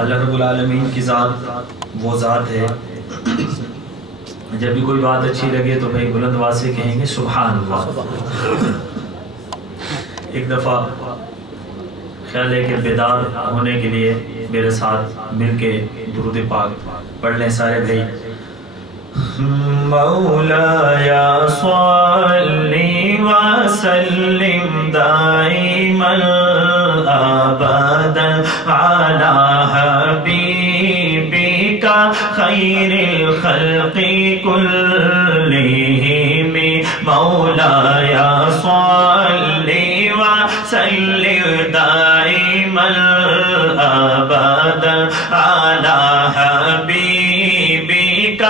اللہ رب العالمین کی ذات وہ ذات ہے، جب بھی کوئی بات اچھی لگے تو بھائی بلند آواز سے کہیں گے سبحان اللہ۔ ایک دفعہ خیال ہے کہ بیدار ہونے کے لیے میرے ساتھ مل کے درود پاک پڑھ لیں سارے بھائی۔ مولایا صلی وسلم دائما ابدا علی حبیبک خیر الخلق کلہم، مولایا صلی وسلم دائما ابدا علی حبیبک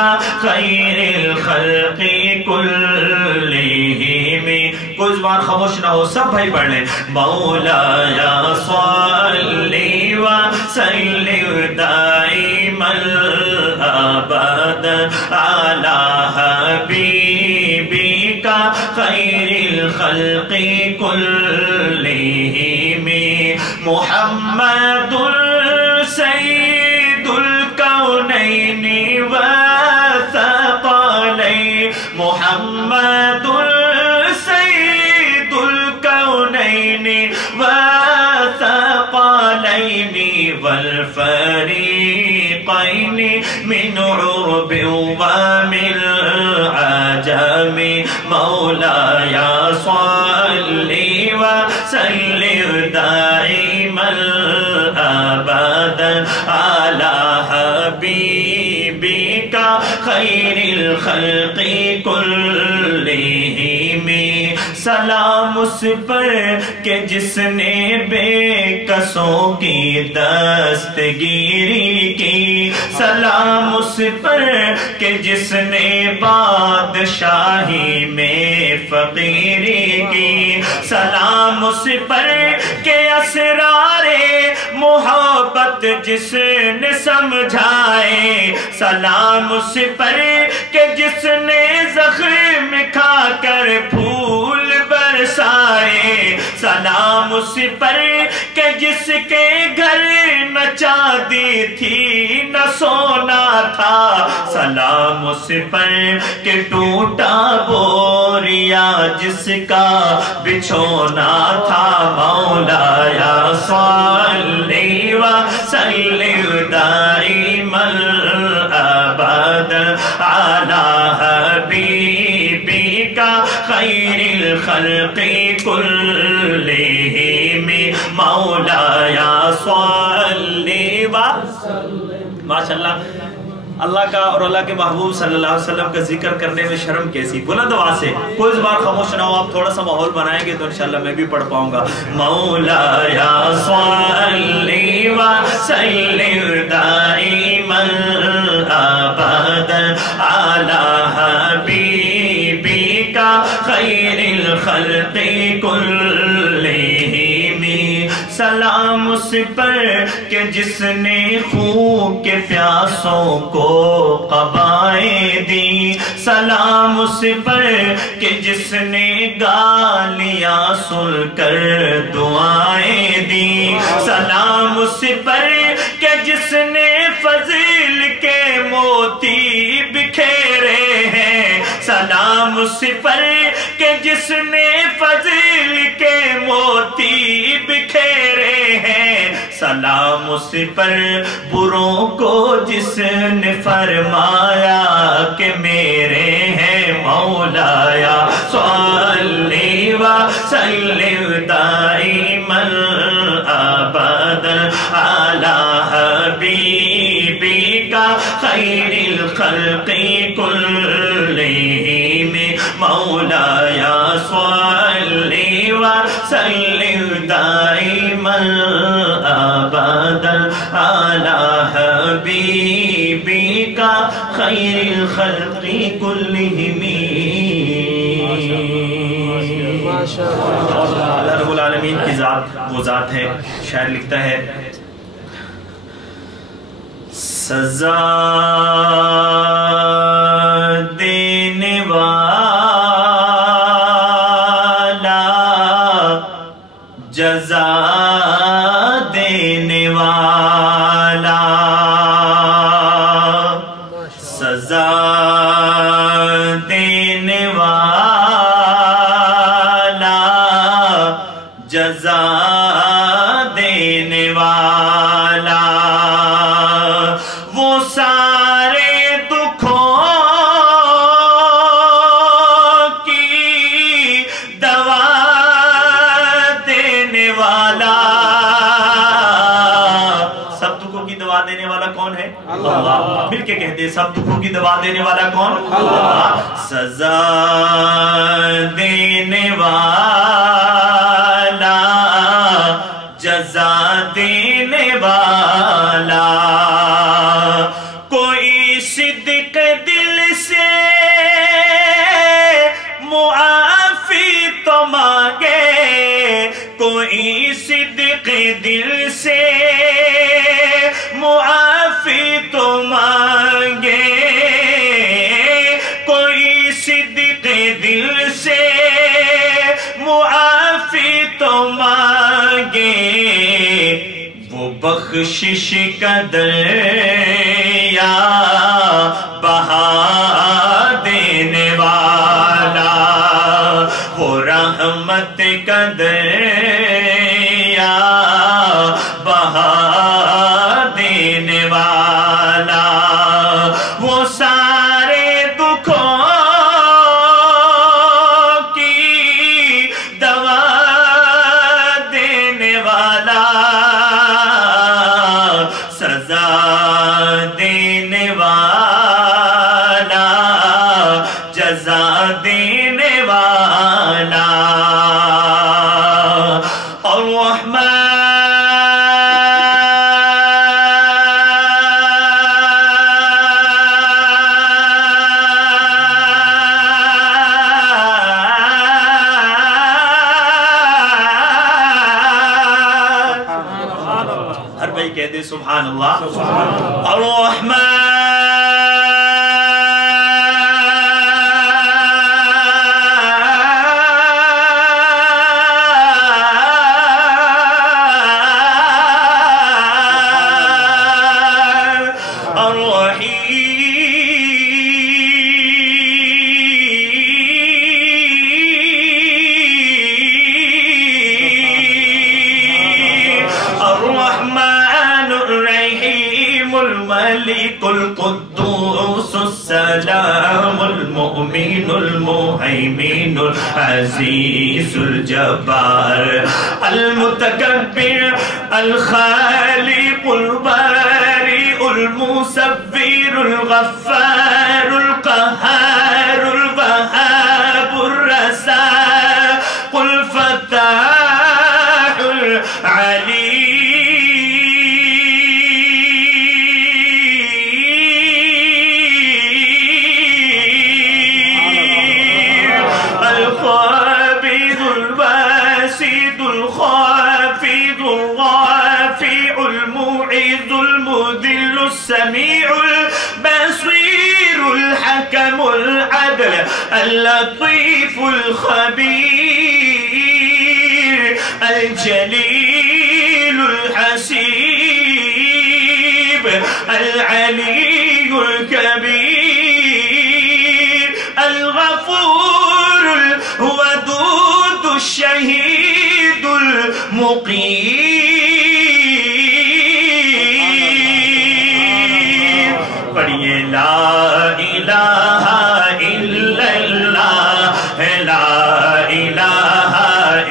خیر الخلق کلہم۔ کوئی زبان خاموش نہ ہو، سب بھائی پڑھ لیں۔ مولایا صلی وسلم دائما ابدا علی حبیبک خیر الخلق کلہم، محمد سید الکونین والثقلین، محمد سید الکونین والثقلین والفریقین من عرب ومن عجم، مولایا صلی وسلم دائما ابدا علی حبیبک خیر الخلق کلہم، سلام اس پر کہ جس نے بے کسوں کی دستگیری کی، سلام اس پر کہ جس نے بادشاہی میں فقیری کی، سلام اس پر کہ اسرار محبت جس نے سمجھائے، سلام اس پر کہ جس نے زخم کھا کر پھول برسائے، سلام اس پر کہ جس کے گھر نہ چاندی تھی نہ سونا تھا، سلام اس پر کہ ٹوٹا بوریا جس کا بچھونا تھا، مولایا صلی وسلم دائما ابدا علی حبیبک خیر الخلق کلہم، مولایا صلی وسلم۔ ماشاءاللہ، اللہ کا اور اللہ کے محبوب صلی اللہ علیہ وسلم کا ذکر کرنے میں شرم کیسی، بلند آواز سے، کوئی زبان خاموش نہ ہو، آپ تھوڑا سا ماحول بنائیں گے تو انشاءاللہ میں بھی پڑھ پاؤں گا۔ مولایا صلی وسلم دائما ابدا علی حبیبک خیر الخلق کلہم، سلام اس پر کہ جس نے خون کے پیاسوں کو قبائیں دی، سلام اس پر کہ جس نے گالیاں سن کر دعائیں دی، سلام اس پر کہ جس نے فضل کے موتی بکھیرے ہیں، سلام اس پر کہ جس نے فضل کے موتی بکھیرے ہیں، سلام اس پر بروں کو جس نے فرمایا کہ میرے ہیں، مولایا صلی وسلم دائما ابدا علی حبیبک خیر الخلق کلہم، مولایا صلی وسلم دائما ابدا علی حبیبک خیر الخلق کلہم۔ اللہ رب العالمین کی ذات وہ ذات ہے، شاعر لکھتا ہے سزا دینے والا جزا دینے والا والا سزا دینے والا جزا دینے والا وہ سارے دکھوں کی دوا دینے والا سب دکھوں کی دوا دینے والا کون ہے؟ اللہ. مل کے کہتے ہیں سب دکھوں کی دوا دینے والا کون؟ اللہ. سزا دینے والا جزا دینے والا کوئی صدق دل سے معافی تو مانگے کوئی صدق دل سے معافی تو مانگے کوئی صدق دل سے معافی تو مانگے وہ بخشش کا دریا بہا دینے والا وہ رحمت کا دریا بہا دینے والا وہ سارے دکھوں کی دوا دینے والا سزا دینے والا جزا دینے والا اور ہر بھائی کہہ دے سبحان اللہ الرحمن الملك القدوس السلام المؤمن المهيمن العزيز الجبار المتكبر الخالق البارئ المصور الغفار القهار الوهاب الرزاق الفتاح العليم القابض الباسط الخافض الرافع المعز المذل السميع البصير الحكم العدل اللطيف الخبير الجليل الحسيب العلي الكبير الغفور الودود الشهيد المقيم پڑھیے لا الہ الا اللہ لا الہ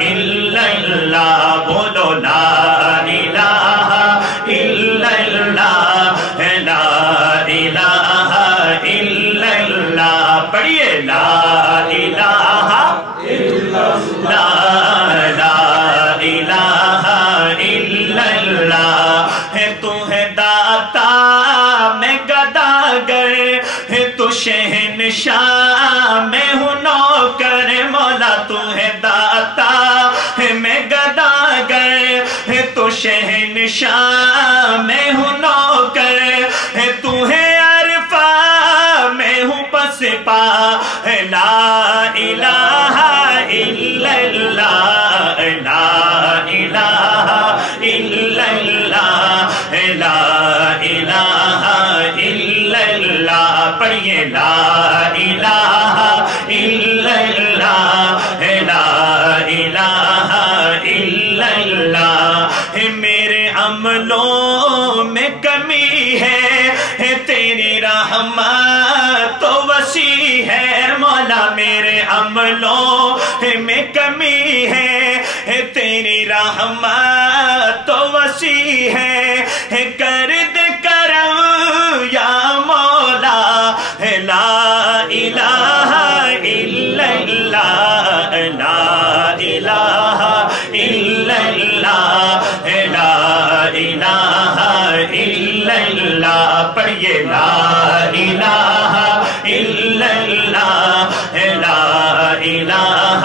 الا اللہ بولو لا الہ الا اللہ لا الہ الا اللہ پڑھیے لا الہ الا اللہ لا الہ الا اللہ تو ہے داتا میں گداگر تو شہنشاہ میں ہوں نوکر مولا تو ہے داتا میں گداگر تو شہنشاہ میں ہوں نوکر تو ہے عرفہ میں ہوں پسپا لا الہ الا اللہ لا الہ الا اللہ لا پڑھیے لا الہ الا اللہ لا الہ الا اللہ میرے عملوں میں کمی ہے تیری رحمت تو وسیع ہے مولا میرے عملوں میں کمی ہے تیری رحمت تو وسیع ہے کر دے کرم یا مولا لا الہ الا اللہ لا الہ الا اللہ لا الہ الا اللہ پڑھیے لا الہ الا اللہ لا الہ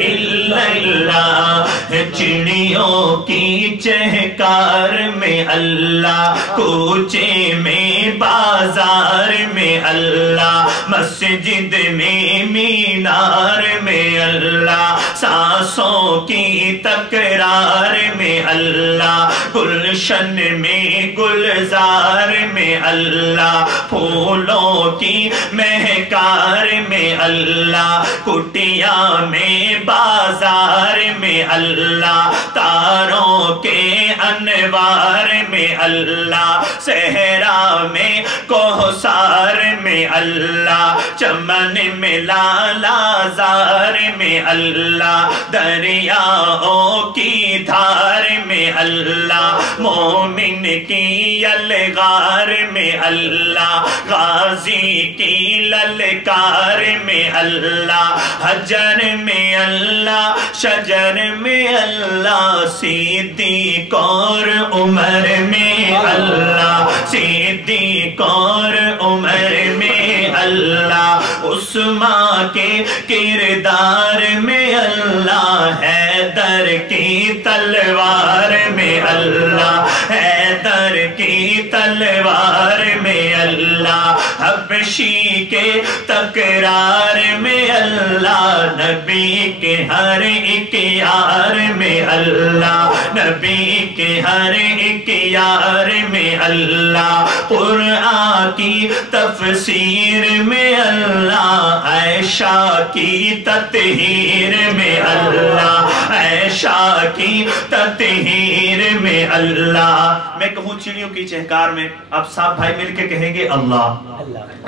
الا اللہ چڑیوں کی چہکار میں اللہ کوچے میں بازار میں اللہ مسجد میں مینار میں اللہ سانسوں کی تکرار میں اللہ گلشن میں گلزار میں اللہ پھولوں کی مہکار میں اللہ کٹیا میں بازار میں اللہ تاروں کے انوار میں اللہ صحرا میں کوثر میں اللہ چمن میں لالا زار میں اللہ دریاؤں کی دھار میں اللہ مومن کی یلغار میں اللہ غازی کی للکار میں اللہ حجر میں اللہ شجر میں اللہ صدیق اور عمر میں اللہ صدیق اور عمر میں اللہ عثمان کے کردار میں اللہ حیدر کی تلوار میں اللہ حیدر کی تلوار میں اللہ حبشی کے تکرار میں اللہ نبی کے ہر ایک یار میں اللہ نبی کے ہر ایک یار میں اللہ قرآن کی تفسیر میں اللہ عائشہ کی تطہیر میں اللہ عائشہ کی تطہیر میں اللہ میں کہوں چڑیوں کی چہکار میں آپ صاحب بھائی مل کے کہیں گے اللہ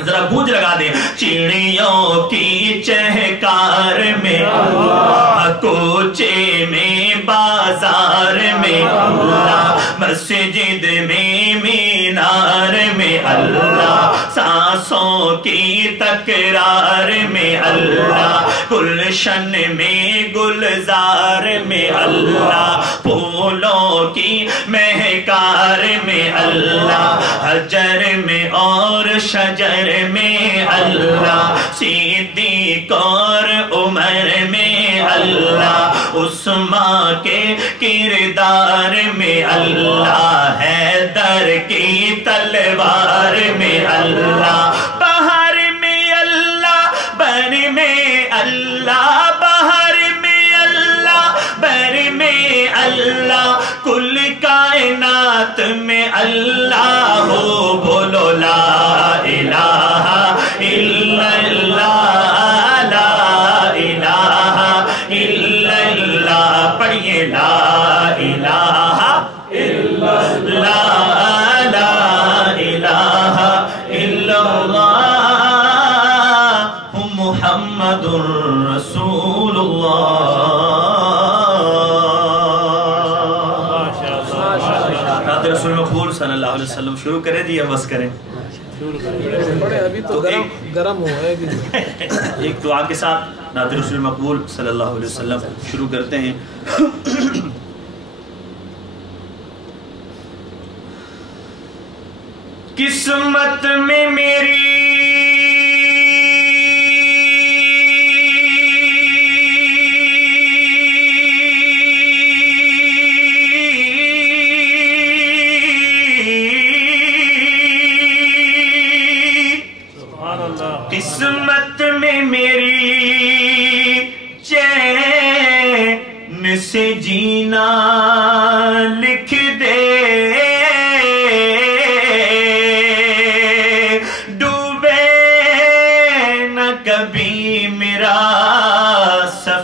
ذرا گونج لگا دیں چڑیوں کی چہکار میں اللہ کوچے میں بازار میں اللہ مسجد میں مینار میں اللہ سانسوں کی تکرار میں اللہ گلشن میں گلزار میں اللہ پھولوں کی مہکار میں اللہ حجر میں اور شجر میں اللہ صدیق اور عمر میں اللہ عثمان کے کردار میں اللہ حیدر کی تلوار میں اللہ بہار میں اللہ بر میں اللہ بہار میں اللہ بر میں اللہ کل کائنات میں اللہ ہو بولو لا الہ الا اللہ لا الہ الا اللہ پڑھیے لا الہ الا اللہ لا الہ الا اللہ محمد رسول اللہ رسول مقبول صلی اللہ علیہ وسلم شروع کریں جی یا بس کریں ابھی تو گرم ہوا ہے ایک دعا کے ساتھ نعت رسول مقبول صلی اللہ علیہ وسلم شروع کرتے ہیں قسمت میں میری قسمت میں میری چین سے جینا لکھ دے ڈوبے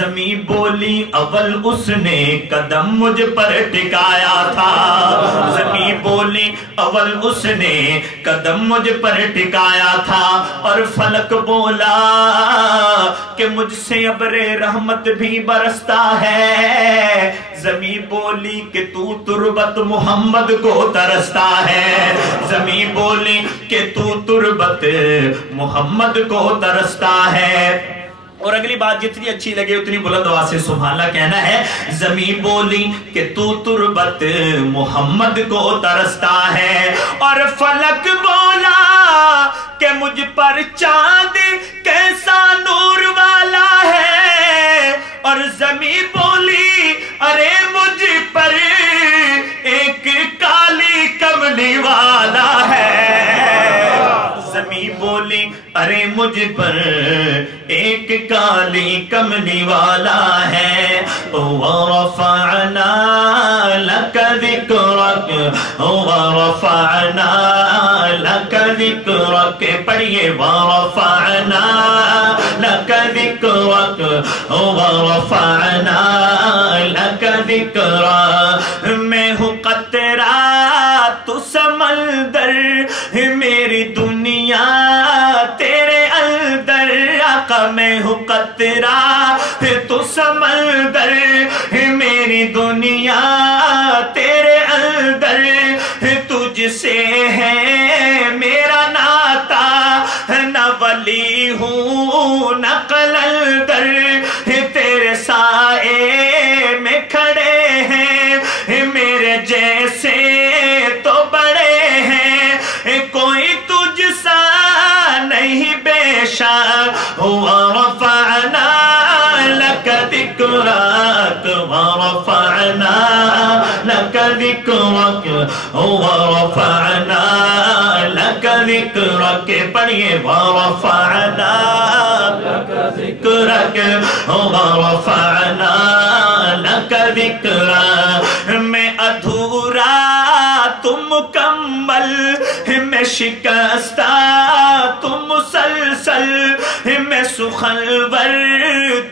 زمین بولی اول اس نے قدم مجھ پر ٹکایا تھا، زمین بولی اول اس نے قدم مجھ پر ٹکایا تھا، اور فلک بولا کہ مجھ سے ابر رحمت بھی برستا ہے، زمین بولی کہ تو تربت محمد کو ترستا ہے، زمین بولی کہ تو تربت محمد کو ترستا ہے۔ اور اگلی بات جتنی اچھی لگے اتنی بلند آواز سے سبحان اللہ کہنا ہے۔ زمین بولی کہ تو تربت محمد کو ترستا ہے، اور فلک بولا کہ مجھ پر چاند کیسا نور والا ہے، اور زمین بولی ارے مجھ پر ایک کالی کملی والا ہے، زمین بولی ارے مجھ پر ایک کالی کملی والا ہے۔ وَرَفَعْنَا لَكَ ذِكْرَكَ وَرَفَعْنَا لَكَ ذِكْرَكَ، پڑھئے وَرَفَعْنَا لَكَ ذِكْرَكَ وَرَفَعْنَا لَكَ ذِكْرَكَ، میں ہوں قطرہ تو سمندر، میری دنیا تیرے اندر، آقا میں ہوں قطرہ تو سمندر، میری دنیا تیرے اندر، تجھ سے ہے میرا ناتا، نہ ولی ہوں نہ قلندر، تیرے سائے میں کھڑے ہیں میرے جیسے تو بڑے ہیں، کوئی تجھ سا نہیں بے شک، وَرَفَعْنَا لَكَ ذِكْرَكَ وَرَفَعْنَا لَكَ ذِكْرَكَ وَرَفَعْنَا لَكَ ذِكْرَكَ، پڑھئے وَرَفَعْنَا لَكَ ذِكْرَكَ وَرَفَعْنَا لَكَ ذِكْرَكَ، میں ادھورا تم مکمل، میں شکستہ تم مسلسل، میں سخنور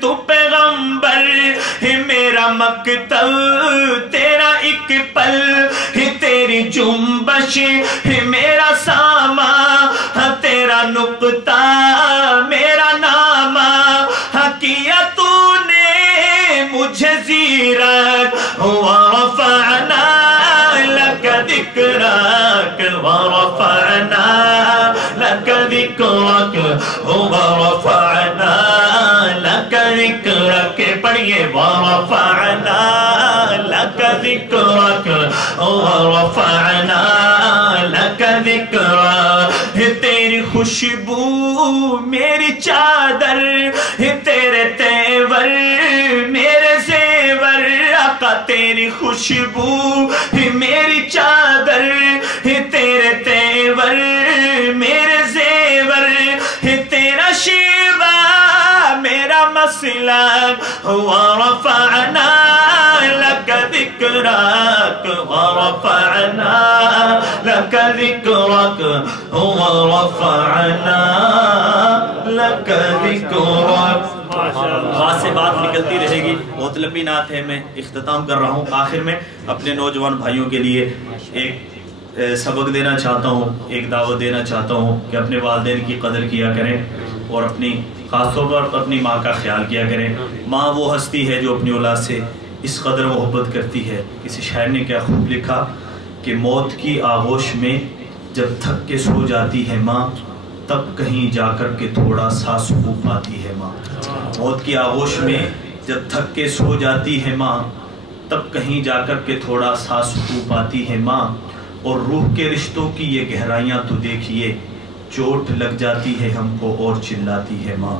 تو پیغمبر، میرا مکتب تیرا ایک پل، تیری جنبش میرا ساما، تیرا نقطہ میرا نامہ، کیا تو نے مجھے زیرت، وَرَفَعْنَا لَكَ ذِكْرَكَ وَرَفَعْنَا لَكَ ذِكْرَكَ وَرَفَعْنَا لَكَ ذِكْرَكَ، پڑھئے وَرَفَعْنَا لَكَ ذِكْرَكَ وَرَفَعْنَا لَكَ ذِكْرَكَ، تیری خوشبو میری چادر، تیرے تیور میرے زیور، آقا تیری خوشبو میری چادر، تیرے تیور میرے زیور، تیرا شیوا میرا مسلک، وَرَفَعْنَا لَكَ ذِكْرَكَ وَرَفَعْنَا لَكَ ذِكْرَكَ وَرَفَعْنَا لَكَ ذِكْرَكَ۔ بات سے بات نکلتی رہے گی، بہت لمبی نعت ہے، میں اختتام کر رہا ہوں۔ آخر میں اپنے نوجوان بھائیوں کے لیے ایک سبق دینا چاہتا ہوں، ایک دعوت دینا چاہتا ہوں کہ اپنے والدین کی قدر کیا کریں، اور اپنی خاص طور پر اپنی ماں کا خیال کیا کریں۔ ماں وہ ہستی ہے جو اپنی اولاد سے اس قدر محبت کرتی ہے۔ کسی شاعر نے کیا خوب لکھا کہ موت کی آغوش میں جب تھک کے سو جاتی ہے ماں، تب کہیں جا کر کے تھوڑا سا سکون پاتی ہے ماں۔ موت کی آغوش میں جب تھک کے سو جاتی ہے ماں، تب کہیں جا کر کے تھوڑا سا سکون پاتی ہے ماں، اور روح کے رشتوں کی یہ گہرائیاں تو دیکھیے، چوٹ لگ جاتی ہے ہم کو اور چلاتی ہے ماں۔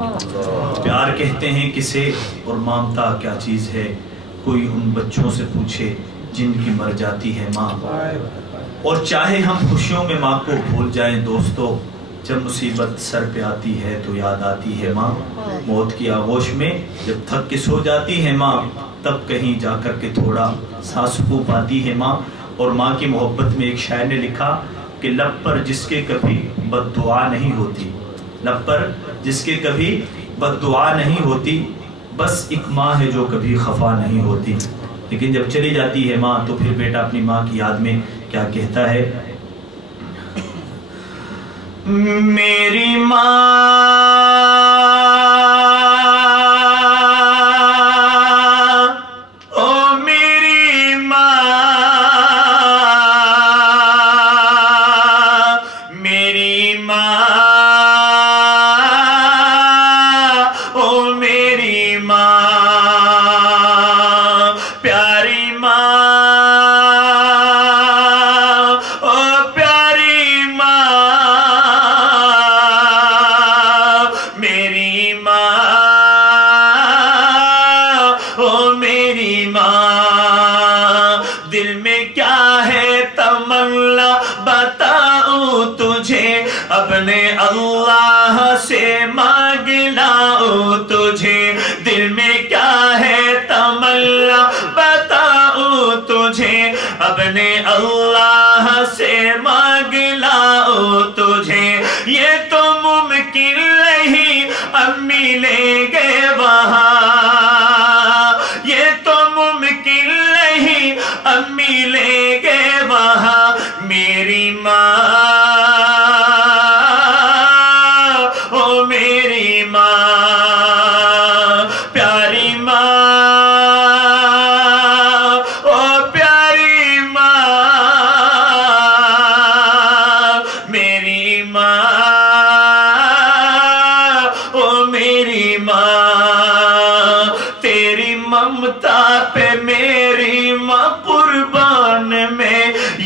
پیار کہتے ہیں کسے اور مامتا کیا چیز ہے، کوئی ان بچوں سے پوچھے جن کی مر جاتی ہے ماں۔ اور چاہے ہم خوشیوں میں ماں کو بھول جائیں دوستو، جب مصیبت سر پہ آتی ہے تو یاد آتی ہے ماں۔ موت کی آغوش میں جب تھک کے سو جاتی ہے ماں، تب کہیں جا کر کے تھوڑا سا سکون پاتی ہے ماں۔ اور ماں کی محبت میں ایک شاعر نے لکھا کہ لب پر جس کے کبھی بد دعا نہیں ہوتی، لب پر جس کے کبھی بد دعا نہیں ہوتی، بس ایک ماں ہے جو کبھی خفا نہیں ہوتی، لیکن جب چلی جاتی ہے ماں تو پھر بیٹا اپنی ماں کی یاد میں کیا کہتا ہے؟ میری ماں اپنے اللہ سے مانگ لاؤں تجھے، دل میں کیا ہے تمنا بتاؤں تجھے، اپنے اللہ سے مانگ لاؤں تجھے، یہ تو ممکن نہیں اب ملیں گے وہاں، یہ تو ممکن نہیں اب ملیں گے وہاں، میری ماں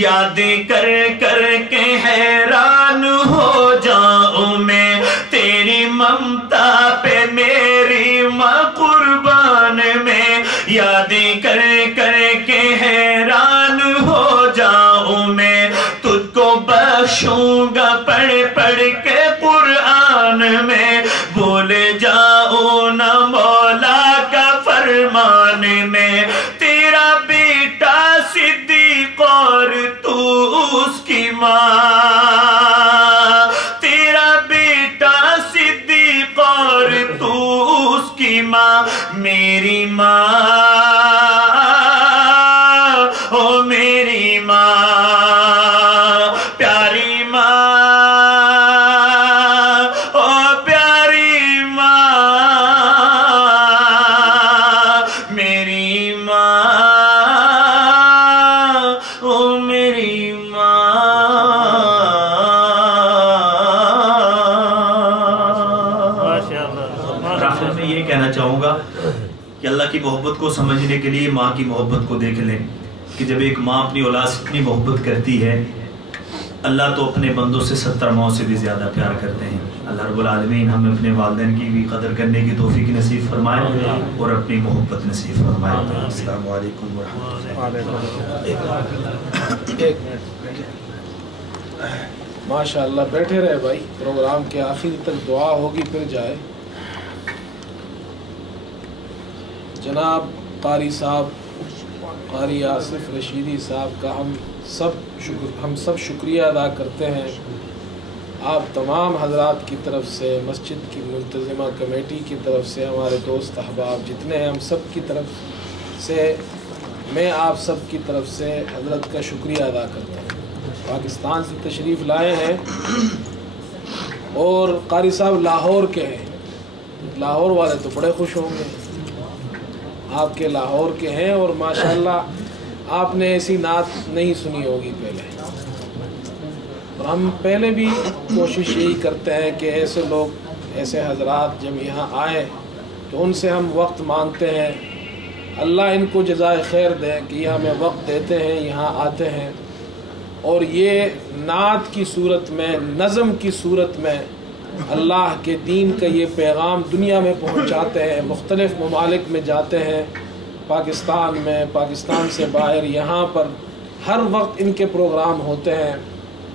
یاد کر کر کے حیران ہو جاؤں میں، تیری ممتا پہ میری ماں قربان میں، یاد کر کر کے حیران ہو جاؤں میں، تجھ کو بخشوں گا پڑھ پڑھ کے قرآن میں، بھول جاؤں نہ مولا کا فرمان میں، تیرا بیٹا صدیق اور تو اس کی ماں، تیرا بیٹا صدیق اور تو اس کی ماں، میری ماں او میری ماں، پیاری ماں او پیاری ماں، میری ماں او میری ماں۔ آخر میں یہ کہنا چاہوں گا کہ اللہ کی محبت کو سمجھنے کے لیے ماں کی محبت کو دیکھ لیں کہ جب ایک ماں اپنی اولاد سے اتنی محبت کرتی ہے، اللہ تو اپنے بندوں سے 70 ماؤں سے بھی زیادہ پیار کرتے ہیں۔ اللہ رب العالمین ہمیں اپنے والدین کی بھی قدر کرنے کی توفیق نصیب فرمائے اور اپنی محبت نصیب فرمائے۔ السلام علیکم ورحمۃ اللہ۔ ماشاءاللہ بیٹھے رہے بھائی، پروگرام کے آخر تک دعا ہوگی پھر جائے۔ جناب قاری صاحب، قاری آصف رشیدی صاحب کا ہم سب شکریہ ادا کرتے ہیں۔ آپ تمام حضرات کی طرف سے، مسجد کی منتظمہ کمیٹی کی طرف سے، ہمارے دوست احباب جتنے ہیں، ہم سب کی طرف سے، میں آپ سب کی طرف سے حضرت کا شکریہ ادا کرتا ہوں۔ پاکستان سے تشریف لائے ہیں اور قاری صاحب لاہور کے ہیں، لاہور والے تو بڑے خوش ہوں گے، آپ کے لاہور کے ہیں، اور ماشاءاللہ آپ نے ایسی نعت نہیں سنی ہوگی پہلے، اور ہم پہلے بھی کوشش یہی کرتے ہیں کہ ایسے لوگ، ایسے حضرات جب یہاں آئیں تو ان سے ہم وقت مانگتے ہیں، اللہ ان کو جزائے خیر دے کہ یہ ہمیں وقت دیتے ہیں، یہاں آتے ہیں اور یہ نعت کی صورت میں، نظم کی صورت میں اللہ کے دین کا یہ پیغام دنیا میں پہنچاتے ہیں، مختلف ممالک میں جاتے ہیں، پاکستان میں، پاکستان سے باہر، یہاں پر ہر وقت ان کے پروگرام ہوتے ہیں،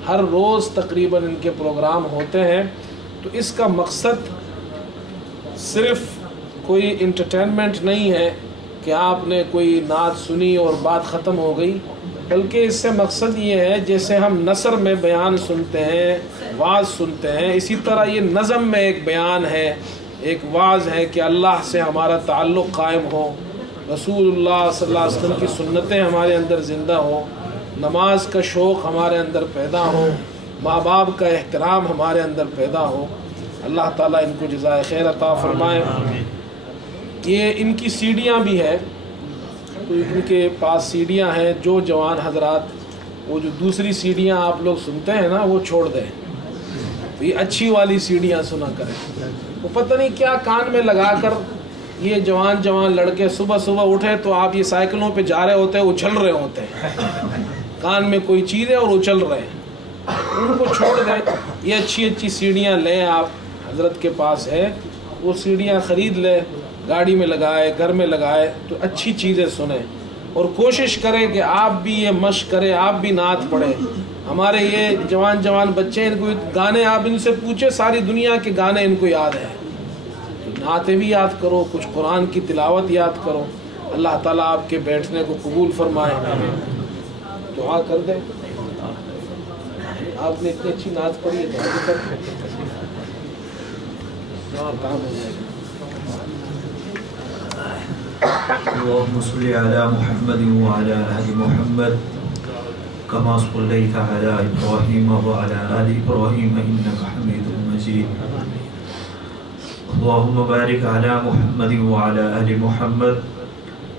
ہر روز تقریباً ان کے پروگرام ہوتے ہیں۔ تو اس کا مقصد صرف کوئی انٹرٹینمنٹ نہیں ہے کہ آپ نے کوئی نعت سنی اور بات ختم ہو گئی، بلکہ اس سے مقصد یہ ہے جیسے ہم نثر میں بیان سنتے ہیں، واعظ سنتے ہیں، اسی طرح یہ نظم میں ایک بیان ہے، ایک واعظ ہے کہ اللہ سے ہمارا تعلق قائم ہو، رسول اللہ صلی اللہ علیہ وسلم کی سنتیں ہمارے اندر زندہ ہو، نماز کا شوق ہمارے اندر پیدا ہو، ماں باپ کا احترام ہمارے اندر پیدا ہو۔ اللہ تعالیٰ ان کو جزائے خیر عطا فرمائے۔ یہ ان کی سیڑھیاں بھی ہے، تو ان کے پاس سیڑھیاں ہیں، جو جوان حضرات وہ جو دوسری سیڑھیاں آپ لوگ سنتے ہیں نا وہ چھوڑ دیں، تو یہ اچھی والی سیڑھیاں سنا کریں۔ وہ پتہ نہیں کیا کان میں لگا کر یہ جوان لڑکے صبح صبح اٹھے تو آپ یہ سائیکلوں پہ جا رہے ہوتے ہیں، اچھل رہے ہوتے ہیں، کان میں کوئی چیز ہے اور اچھل رہے ہیں، ان کو چھوڑ دیں۔ یہ اچھی سیڑھیاں لیں، آپ حضرت کے پاس ہے وہ سیڑھیاں خرید لیں، گاڑی میں لگائے، گھر میں لگائے، تو اچھی چیزیں سنیں اور کوشش کریں کہ آپ بھی یہ مشق کریں، آپ بھی نعت پڑھیں۔ ہمارے یہ جوان بچے ہیں، ان کو گانے آپ ان سے پوچھیں، ساری دنیا کے گانے ان کو یاد ہیں، نعتیں بھی یاد کرو، کچھ قرآن کی تلاوت یاد کرو۔ اللہ تعالیٰ آپ کے بیٹھنے کو قبول فرمائے۔ دعا کر دیں، آپ نے اتنی اچھی نعت پڑھی ہے، دعا کر کام ہو جائے گا۔ اللهم صل على محمد وعلى آل محمد كما صليت على إبراهيم وعلى آل إبراهيم إنك حميد مجيد اللهم بارك على محمد وعلى آل محمد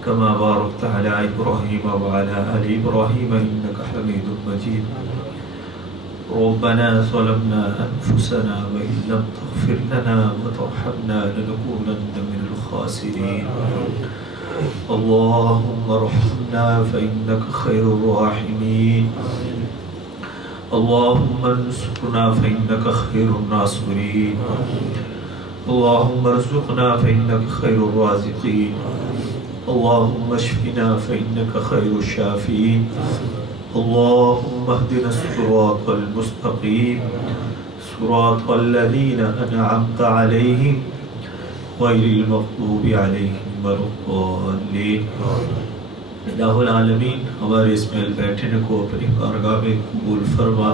كما باركت على إبراهيم وعلى آل إبراهيم إنك حميد مجيد ربنا ظلمنا أنفسنا وإن لم تغفر لنا وترحمنا لنكونن من الخاسرين اللهم ارحمنا فإنك خير الراحمين اللهم انصرنا فإنك خير الناصرين اللهم ارزقنا فإنك خير الرازقين اللهم اشفنا فإنك خير الشافين اللهم اهدنا الصراط المستقيم صراط الذين أنعمت عليهم غير المغضوب عليهم ولا الضالين۔ الہ العالمین ہمارے اس محل بیٹھنے کو اپنی بارگاہ میں قبول فرما۔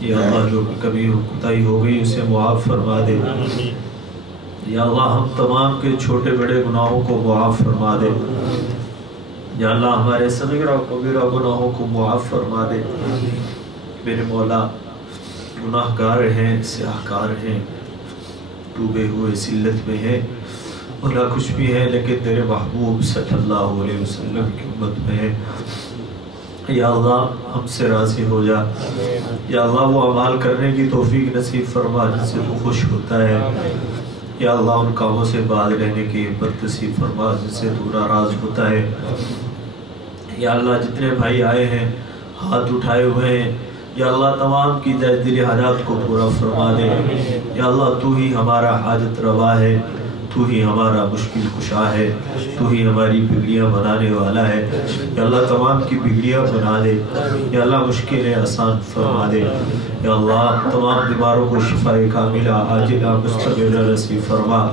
یا اللہ جو کبھی کوتاہی ہو گئی اسے معاف فرما دے۔ یا اللہ ہم تمام کے چھوٹے بڑے گناہوں کو معاف فرما دے۔ یا اللہ ہمارے صغیرہ و کبیرہ گناہوں کو معاف فرما دے۔ میرے مولا گناہگار ہیں، سیاہکار ہیں، ڈوبے ہوئے ذلت میں ہیں، بھلا کچھ بھی ہے لیکن تیرے محبوب صلی اللہ علیہ وسلم کی امت میں ہے۔ یا اللہ ہم سے راضی ہو جا۔ یا اللہ وہ اعمال کرنے کی توفیق نصیب فرما جن سے تو خوش ہوتا ہے۔ یا اللہ ان کاموں سے باز رہنے کی ہمت نصیب فرما جن سے تو ناراض ہوتا ہے۔ یا اللہ جتنے بھائی آئے ہیں ہاتھ اٹھائے ہوئے ہیں، یا اللہ تمام کی دلی حاجات کو پورا فرما دے۔ یا اللہ تو ہی ہمارا حاجت روا ہے، تو ہی ہمارا مشکل کشا ہے، تو ہی ہماری بگڑیاں بنانے والا ہے۔ یا اللہ تمام کی بگڑیاں بنا دے۔ یا اللہ مشکلیں آسان فرما دے۔ یا اللہ تمام بیماروں کو شفاء کاملہ عاجلہ مستقبلہ نصیب فرما۔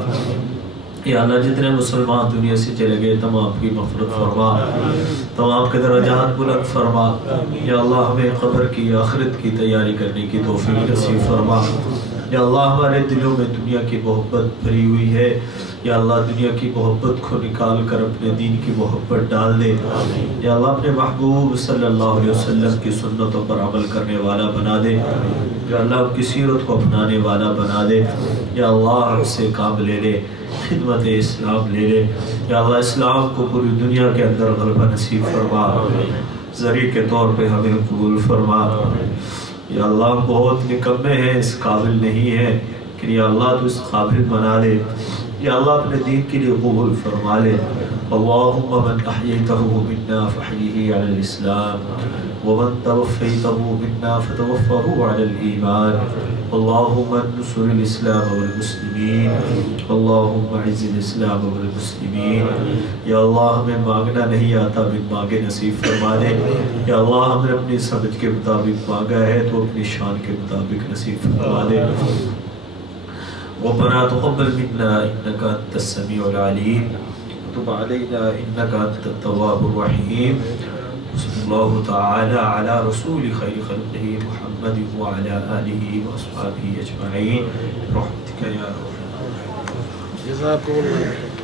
یا اللہ جتنے مسلمان دنیا سے چلے گئے تمام کی مغفرت فرما، تمام کے درجات بلند فرما۔ یا اللہ ہمیں قبر کی آخرت کی تیاری کرنے کی توفیق نصیب فرما۔ یا اللہ ہمارے دلوں میں دنیا کی محبت بھری ہوئی ہے، یا اللہ دنیا کی محبت کو نکال کر اپنے دین کی محبت ڈال دے۔ یا اللہ اپنے محبوب صلی اللہ علیہ وسلم کی سنتوں پر عمل کرنے والا بنا دے۔ یا اللہ ان کی سیرت کو اپنانے والا بنا دے۔ یا اللہ ہم سے کام لے لے، خدمت اسلام لے لے۔ یا اللہ اسلام کو پوری دنیا کے اندر غلبہ نصیب فرما، ذریعہ کے طور پہ ہمیں قبول فرما۔ یا اللہ بہت نکمے ہیں، اس قابل نہیں ہے کہ یا اللہ تو اس قابل بنا لے۔ یا اللہ اپنے دین کے لیے قبول فرما لے۔ اللہم من احییتہ منا فحیہ علی الاسلام ومن توفیتہ منا فتوفہ علی الایمان۔ اللہم انصر الاسلام والمسلمین، اللہم اعز الاسلام والمسلمین۔ یا اللہ ہمیں مانگنا نہیں آتا، بن مانگے نصیب فرما دے۔ یا اللہ ہم نے اپنی سمجھ کے مطابق مانگا ہے تو اپنی شان کے مطابق نصیب فرما دے۔ ربنا تقبل منا انك انت السميع العليم وتب علينا انك انت التواب الرحيم صلى الله تعالى على رسول خير خلقه محمد وعلى اله واصحابه اجمعين برحمتك يا ارحم الراحمين۔ جزاکم اللہ